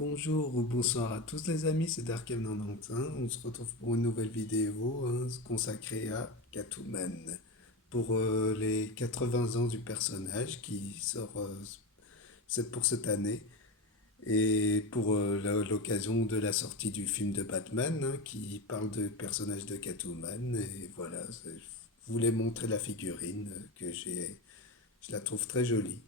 Bonjour ou bonsoir à tous les amis, c'est Darkem91. On se retrouve pour une nouvelle vidéo consacrée à Catwoman. Pour les 80 ans du personnage qui sort c'est pour cette année. Et pour l'occasion de la sortie du film de Batman qui parle du personnage de Catwoman. Et voilà, je voulais montrer la figurine que j'ai. Je la trouve très jolie.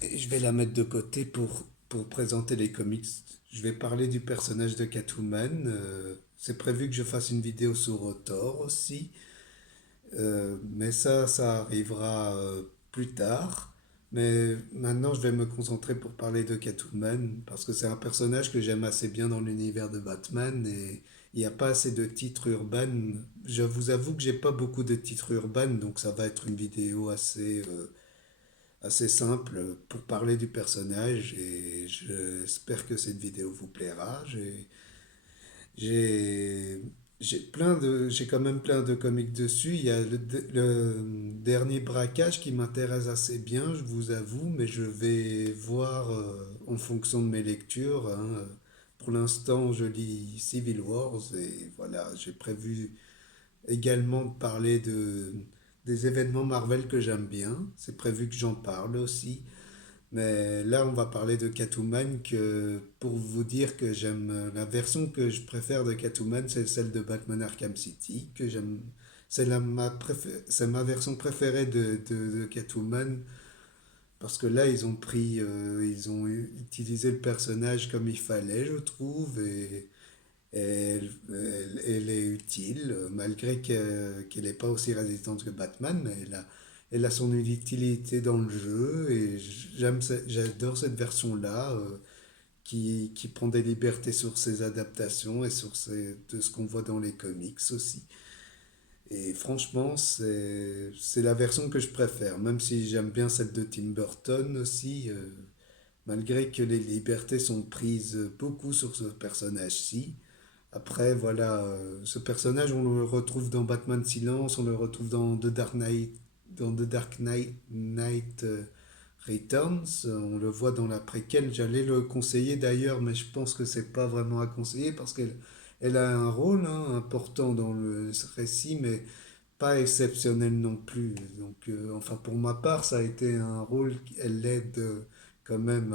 Et je vais la mettre de côté pour présenter les comics. Je vais parler du personnage de Catwoman. C'est prévu que je fasse une vidéo sur Thor aussi. Mais ça arrivera plus tard. Mais maintenant, je vais me concentrer pour parler de Catwoman parce que c'est un personnage que j'aime assez bien dans l'univers de Batman et il n'y a pas assez de titres urbains. Je vous avoue que j'ai pas beaucoup de titres urbains, donc ça va être une vidéo assez simple pour parler du personnage et j'espère que cette vidéo vous plaira. J'ai, j'ai quand même plein de comics dessus. Il y a le dernier braquage qui m'intéresse assez bien, je vous avoue, mais je vais voir en fonction de mes lectures, hein. Pour l'instant, je lis Civil Wars et voilà, j'ai prévu également de parler des événements Marvel que j'aime bien. C'est prévu que j'en parle aussi. Mais là, on va parler de Catwoman que, pour vous dire que j'aime la version que je préfère de Catwoman, c'est celle de Batman Arkham City, que j'aime. C'est ma version préférée de Catwoman parce que là, ils ont utilisé le personnage comme il fallait, je trouve, et elle est utile, malgré qu'elle n'est pas aussi résistante que Batman, mais elle a son utilité dans le jeu, et j'adore cette version-là, qui prend des libertés sur ses adaptations et de ce qu'on voit dans les comics aussi. Et franchement, c'est la version que je préfère, même si j'aime bien celle de Tim Burton aussi, malgré que les libertés sont prises beaucoup sur ce personnage-ci. Après, voilà, ce personnage, on le retrouve dans Batman Silence, on le retrouve dans The Dark Knight Returns, on le voit dans la préquelle. J'allais le conseiller d'ailleurs, mais je pense que c'est pas vraiment à conseiller parce qu'elle a un rôle important dans le récit, mais pas exceptionnel non plus. Donc, enfin, pour ma part, ça a été un rôle, elle l'aide quand même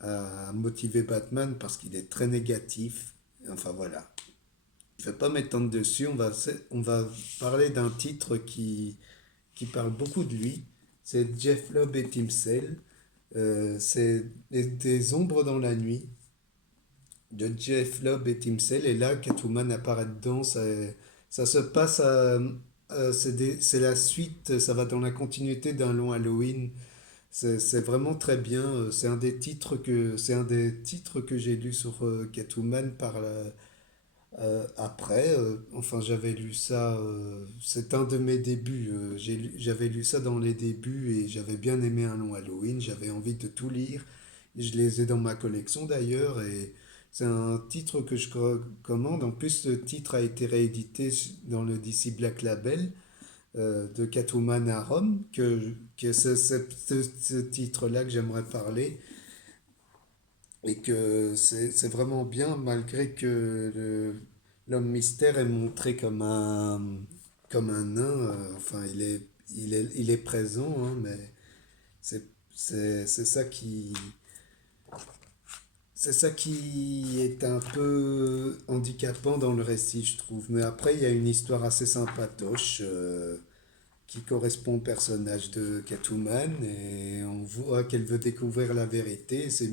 à motiver Batman parce qu'il est très négatif. Enfin voilà. Je ne vais pas m'étendre dessus. On va parler d'un titre qui parle beaucoup de lui. C'est Jeff Lobb et Tim Sale. C'est des ombres dans la nuit de Jeff Lobb et Tim Sale. Et là, Catwoman apparaît dedans. Ça se passe c'est la suite. Ça va dans la continuité d'un long Halloween. C'est vraiment très bien. C'est un des titres que j'ai lu sur Catwoman après. Enfin, j'avais lu ça. C'est un de mes débuts. J'avais lu ça dans les débuts et j'avais bien aimé Un long Halloween. J'avais envie de tout lire. Je les ai dans ma collection d'ailleurs et c'est un titre que je recommande. En plus, ce titre a été réédité dans le DC Black Label de Catwoman à Rome, que ce titre-là que j'aimerais parler, et que c'est vraiment bien, malgré que l'homme mystère est montré comme un nain, enfin il est présent, hein, mais c'est c'est ça c'est ça qui est un peu handicapant dans le récit, je trouve. Mais après, il y a une histoire assez sympatoche qui correspond au personnage de Catwoman et on voit qu'elle veut découvrir la vérité. C'est,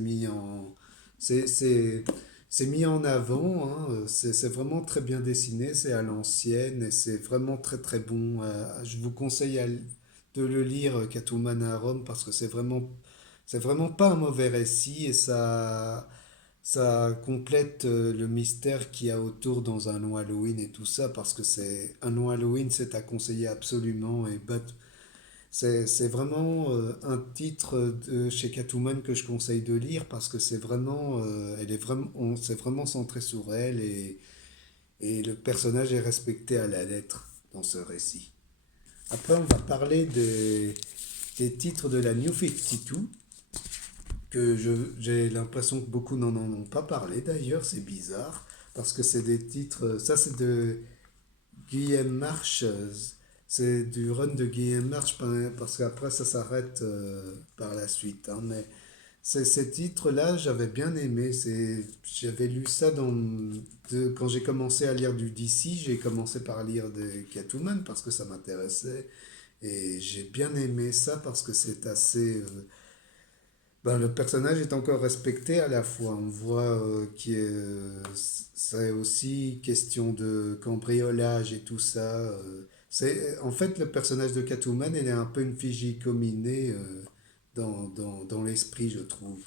c'est, c'est mis en avant, hein. C'est vraiment très bien dessiné, c'est à l'ancienne et c'est vraiment très très bon. Je vous conseille de le lire, Catwoman à Rome, parce que c'est vraiment pas un mauvais récit et ça complète le mystère qu'il y a autour dans un long Halloween et tout ça, parce que c'est un long Halloween, c'est à conseiller absolument. C'est vraiment un titre de chez Catwoman que je conseille de lire parce que c'est vraiment, elle est vraiment, c'est vraiment centré sur elle et le personnage est respecté à la lettre dans ce récit. Après, on va parler des titres de la New 52 j'ai l'impression que beaucoup n'en ont pas parlé d'ailleurs, c'est bizarre, parce que c'est des titres, ça c'est de Guillaume March, c'est du run de Guillaume March, parce qu'après ça s'arrête par la suite, hein, mais ces titres-là, j'avais bien aimé. J'avais lu ça quand j'ai commencé à lire du DC, j'ai commencé par lire des Catwoman parce que ça m'intéressait. Et j'ai bien aimé ça parce que c'est assez. Ben, le personnage est encore respecté à la fois. On voit c'est aussi question de cambriolage et tout ça. En fait, le personnage de Catwoman, elle est un peu une fille cominée dans l'esprit, je trouve.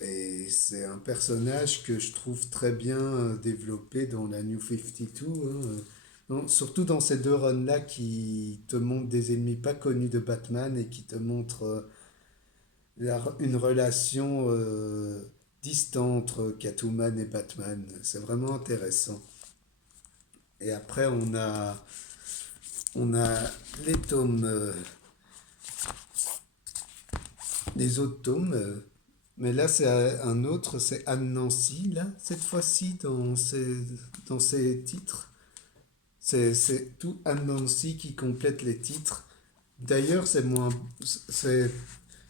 Et c'est un personnage que je trouve très bien développé dans la New 52, hein. Surtout dans ces deux runs-là qui te montrent des ennemis pas connus de Batman et qui te montrent une relation distante entre Catwoman et Batman. C'est vraiment intéressant. Et après, on a les tomes, les autres tomes. Mais là, c'est un autre, c'est Anne-Nancy, là, cette fois-ci, dans ces titres. C'est tout Anne-Nancy qui complète les titres. D'ailleurs, c'est moins. C'est,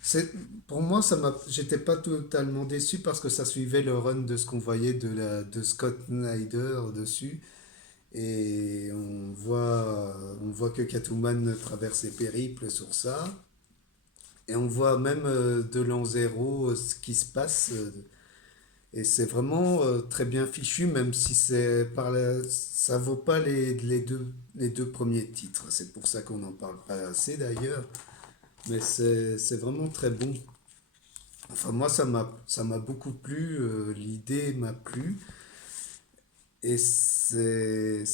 c'est, pour moi, j'étais pas totalement déçu parce que ça suivait le run de ce qu'on voyait de Scott Snyder dessus. Et on voit que Catwoman traverse ses périples sur ça. Et on voit même de l'an zéro ce qui se passe. Et c'est vraiment très bien fichu, même si ça vaut pas les deux premiers titres. C'est pour ça qu'on n'en parle pas assez d'ailleurs. Mais c'est vraiment très bon. Enfin, moi, ça m'a beaucoup plu. L'idée m'a plu. Et c'est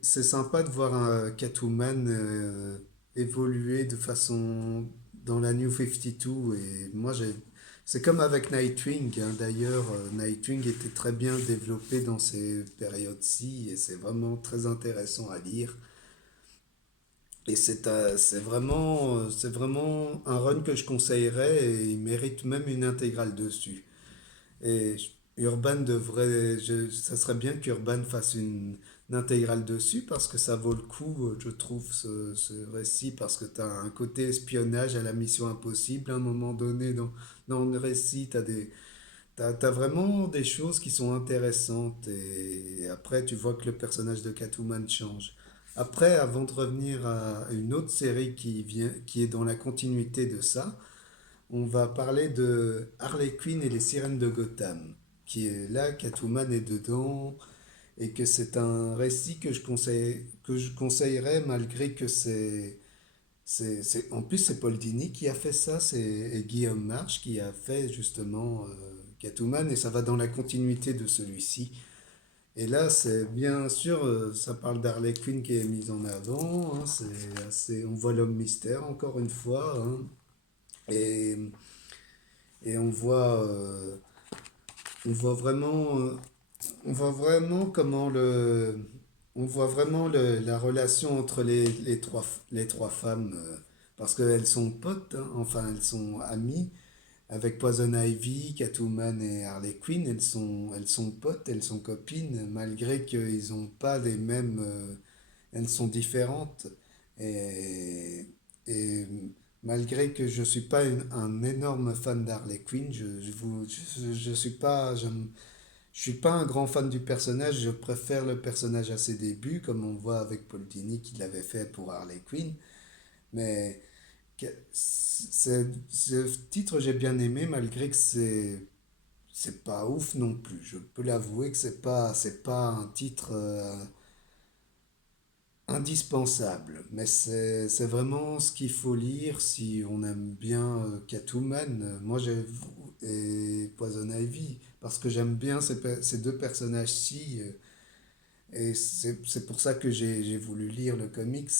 sympa de voir un Catwoman évoluer de façon dans la New 52. Et moi, c'est comme avec Nightwing, hein. D'ailleurs, Nightwing était très bien développé dans ces périodes-ci et c'est vraiment très intéressant à lire. Et c'est vraiment un run que je conseillerais et il mérite même une intégrale dessus. Et Urban ça serait bien qu'Urban fasse une intégrale dessus parce que ça vaut le coup, je trouve, ce récit, parce que tu as un côté espionnage à la Mission Impossible. À un moment donné, dans le récit, t'as vraiment des choses qui sont intéressantes. Et après, tu vois que le personnage de Catwoman change. Après, avant de revenir à une autre série qui est dans la continuité de ça, on va parler de Harley Quinn et les sirènes de Gotham, qui est là, Catwoman est dedans, et que c'est un récit que je conseillerais malgré que en plus c'est Paul Dini qui a fait ça, et Guillaume March qui a fait justement Catwoman, et ça va dans la continuité de celui-ci. Et là, c'est bien sûr, ça parle d'Harley Quinn qui est mise en avant, hein, on voit l'homme mystère encore une fois, hein, et et on voit vraiment, comment on voit vraiment la relation entre les trois femmes, parce qu'elles sont potes, hein, enfin elles sont amies, avec Poison Ivy, Catwoman et Harley Quinn, elles sont potes, elles sont copines, malgré qu'ils n'ont pas les mêmes, elles sont différentes. Et, et malgré que je ne suis pas un énorme fan d'Harley Quinn, je suis pas un grand fan du personnage, je préfère le personnage à ses débuts, comme on voit avec Paul Dini qui l'avait fait pour Harley Quinn. Mais ce titre j'ai bien aimé, malgré que c'est pas ouf non plus. Je peux l'avouer que c'est pas un titre indispensable, mais c'est vraiment ce qu'il faut lire si on aime bien Catwoman. Moi, et Poison Ivy, parce que j'aime bien ces deux personnages-ci, et c'est pour ça que j'ai voulu lire le comics.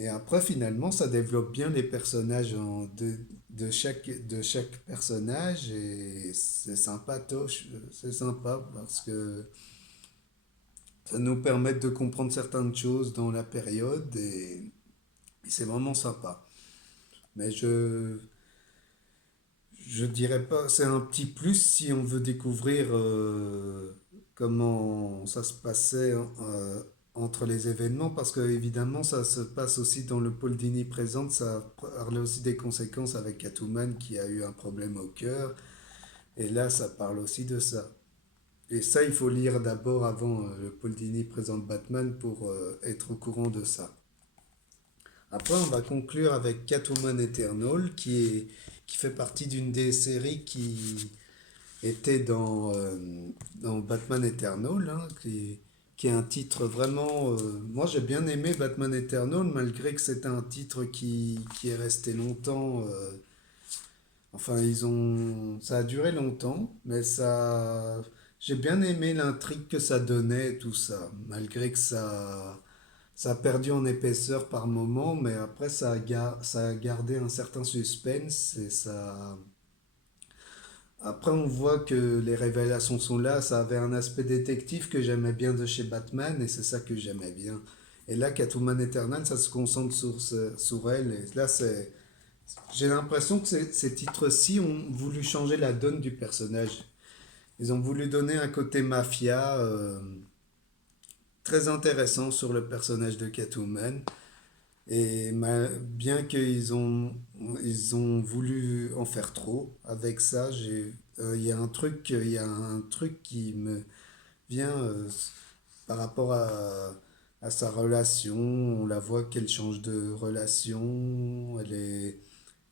Et après, finalement, ça développe bien les personnages de chaque personnage, et c'est sympatoche, c'est sympa parce que ça nous permet de comprendre certaines choses dans la période, et c'est vraiment sympa. Mais je dirais pas, c'est un petit plus si on veut découvrir comment ça se passait entre les événements, parce que évidemment ça se passe aussi dans le Paul Dini présente, ça parlait aussi des conséquences avec Catwoman qui a eu un problème au cœur, et là ça parle aussi de ça. Et ça, il faut lire d'abord avant le Paul Dini présente Batman pour être au courant de ça. Après, on va conclure avec Catwoman Eternal, qui fait partie d'une des séries qui était dans Batman Eternal, hein, qui est un titre vraiment... moi, j'ai bien aimé Batman Eternal, malgré que c'était un titre qui est resté longtemps... enfin, ça a duré longtemps, mais ça... J'ai bien aimé l'intrigue que ça donnait, tout ça, malgré que ça a perdu en épaisseur par moment, mais après ça a gardé un certain suspense et ça... Après on voit que les révélations sont là, ça avait un aspect détective que j'aimais bien de chez Batman et c'est ça que j'aimais bien. Et là, Catwoman Eternal, ça se concentre sur elle et là c'est... J'ai l'impression que ces titres-ci ont voulu changer la donne du personnage. Ils ont voulu donner un côté mafia très intéressant sur le personnage de Catwoman. Et bien ils ont voulu en faire trop, avec ça, il y a un truc qui me vient par rapport à sa relation. On la voit qu'elle change de relation,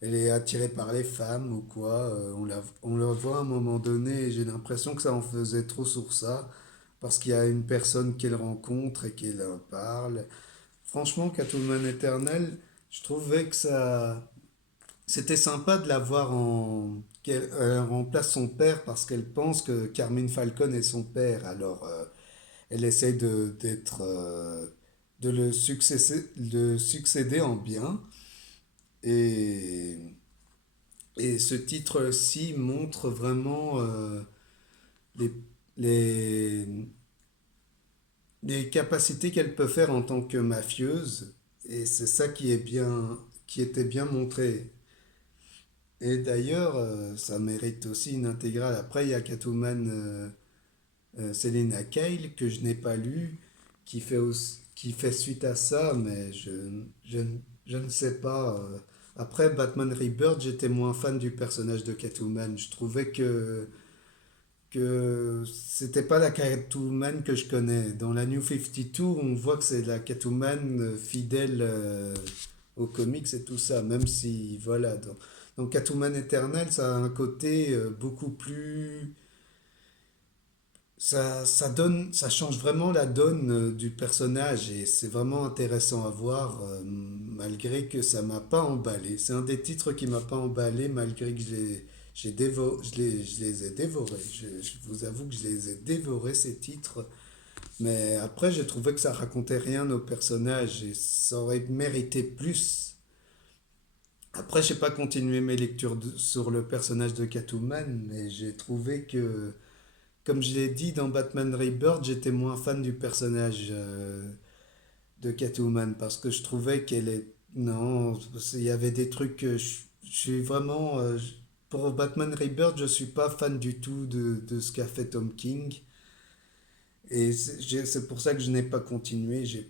elle est attirée par les femmes ou quoi. On la voit à un moment donné et j'ai l'impression que ça en faisait trop sur ça, parce qu'il y a une personne qu'elle rencontre et qu'elle en parle. Franchement, Catwoman Eternal, je trouvais que ça... C'était sympa de la voir qu'elle remplace son père parce qu'elle pense que Carmine Falcon est son père. Alors, elle essaie de succéder en bien. Et, et ce titre-ci montre vraiment les, les, les capacités qu'elle peut faire en tant que mafieuse. Et c'est ça qui était bien montré. Et d'ailleurs, ça mérite aussi une intégrale. Après, il y a Catwoman Selena Kyle, que je n'ai pas lu, qui fait suite à ça, mais je, je ne sais pas. Après Batman Rebirth, j'étais moins fan du personnage de Catwoman. Je trouvais que c'était pas la Catwoman que je connais. Dans la New 52, on voit que c'est la Catwoman fidèle aux comics et tout ça, même si, voilà. Donc Catwoman Eternal, ça a un côté beaucoup plus... ça change vraiment la donne du personnage et c'est vraiment intéressant à voir, malgré que ça m'a pas emballé. C'est un des titres qui m'a pas emballé, malgré que je les ai dévorés. Je vous avoue que je les ai dévorés, ces titres. Mais après, j'ai trouvé que ça racontait rien au personnage et ça aurait mérité plus. Après, j'ai pas continué mes lectures sur le personnage de Catwoman, mais j'ai trouvé que, comme je l'ai dit dans Batman Rebirth, j'étais moins fan du personnage de Catwoman parce que je trouvais qu'elle est... Non, il y avait des trucs que je suis vraiment... pour Batman Rebirth, je suis pas fan du tout de ce qu'a fait Tom King. Et c'est pour ça que je n'ai pas continué. J'ai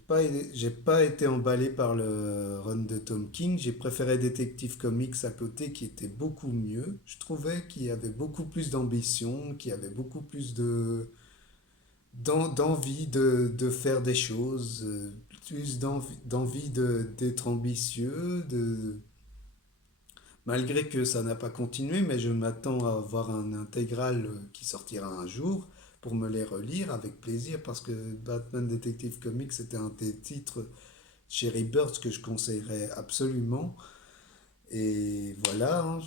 pas été emballé par le run de Tom King. J'ai préféré Detective Comics à côté qui était beaucoup mieux. Je trouvais qu'il y avait beaucoup plus d'ambition, qu'il y avait beaucoup plus d'envie de faire des choses, plus d'envie d'être ambitieux, malgré que ça n'a pas continué, mais je m'attends à avoir un intégral qui sortira un jour pour me les relire avec plaisir parce que Batman Detective Comics c'était un des titres chez Rebirth que je conseillerais absolument. Et voilà, hein,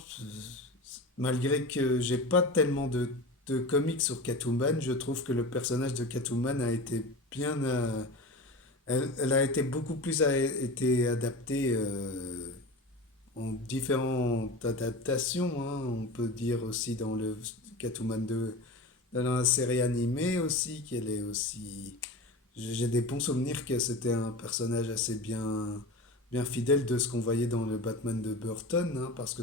malgré que j'ai pas tellement de comics sur Catwoman, je trouve que le personnage de Catwoman a été bien... elle a été beaucoup plus été adaptée en différentes adaptations, hein. On peut dire aussi dans le Catwoman 2, dans la série animée aussi, qu'elle est aussi... J'ai des bons souvenirs que c'était un personnage assez bien fidèle de ce qu'on voyait dans le Batman de Burton, hein, parce que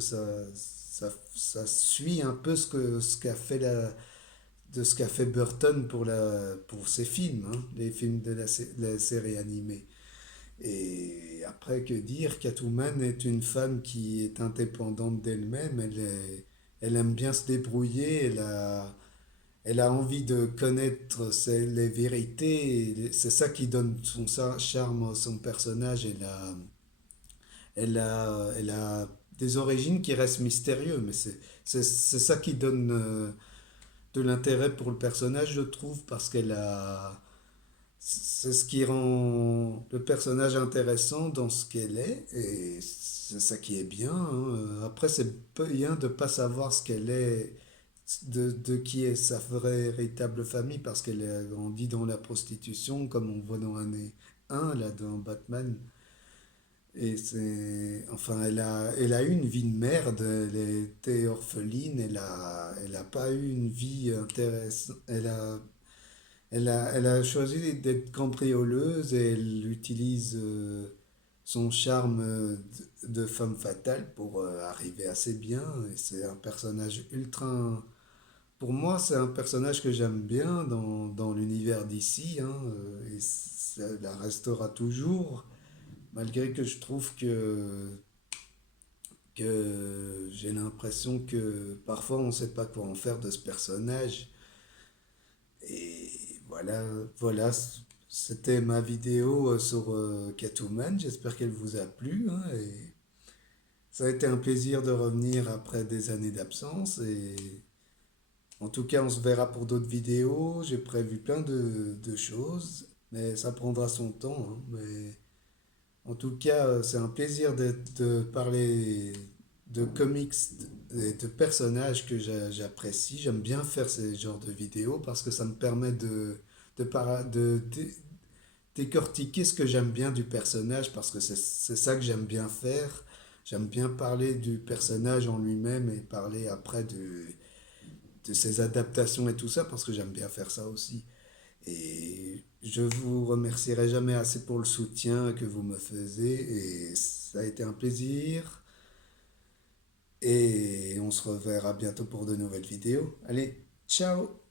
ça suit un peu ce qu'a fait Burton pour ses films, hein, les films de la série animée. Et après, que dire, Catwoman est une femme qui est indépendante d'elle-même, elle aime bien se débrouiller, elle a envie de connaître les vérités, et c'est ça qui donne charme à son personnage. Elle a des origines qui restent mystérieuses, mais c'est ça qui donne de l'intérêt pour le personnage, je trouve, parce qu'elle a... C'est ce qui rend le personnage intéressant dans ce qu'elle est, et c'est ça qui est bien, hein. Après, c'est bien de ne pas savoir ce qu'elle est, de qui est sa véritable famille, parce qu'elle a grandi dans la prostitution, comme on voit dans l'année 1, là, dans Batman. Et c'est... Enfin, elle a eu une vie de merde, elle était orpheline, elle a pas eu une vie intéressante, elle a choisi d'être cambrioleuse et elle utilise son charme de femme fatale pour arriver assez bien. Et c'est un personnage ultra... Pour moi, c'est un personnage que j'aime bien dans l'univers d'ici, hein, et ça la restera toujours, malgré que je trouve que j'ai l'impression que parfois on ne sait pas quoi en faire de ce personnage. Et voilà, voilà, c'était ma vidéo sur Catwoman. J'espère qu'elle vous a plu, hein, et ça a été un plaisir de revenir après des années d'absence. Et en tout cas, on se verra pour d'autres vidéos. J'ai prévu plein de choses, mais ça prendra son temps, hein. Mais en tout cas, c'est un plaisir de parler de comics et de personnages que j'apprécie. J'aime bien faire ce genre de vidéos parce que ça me permet de décortiquer ce que j'aime bien du personnage, parce que c'est ça que j'aime bien faire. J'aime bien parler du personnage en lui-même et parler après de ses adaptations et tout ça, parce que j'aime bien faire ça aussi. Et je vous remercierai jamais assez pour le soutien que vous me faisiez, et ça a été un plaisir. Et on se reverra bientôt pour de nouvelles vidéos. Allez, ciao!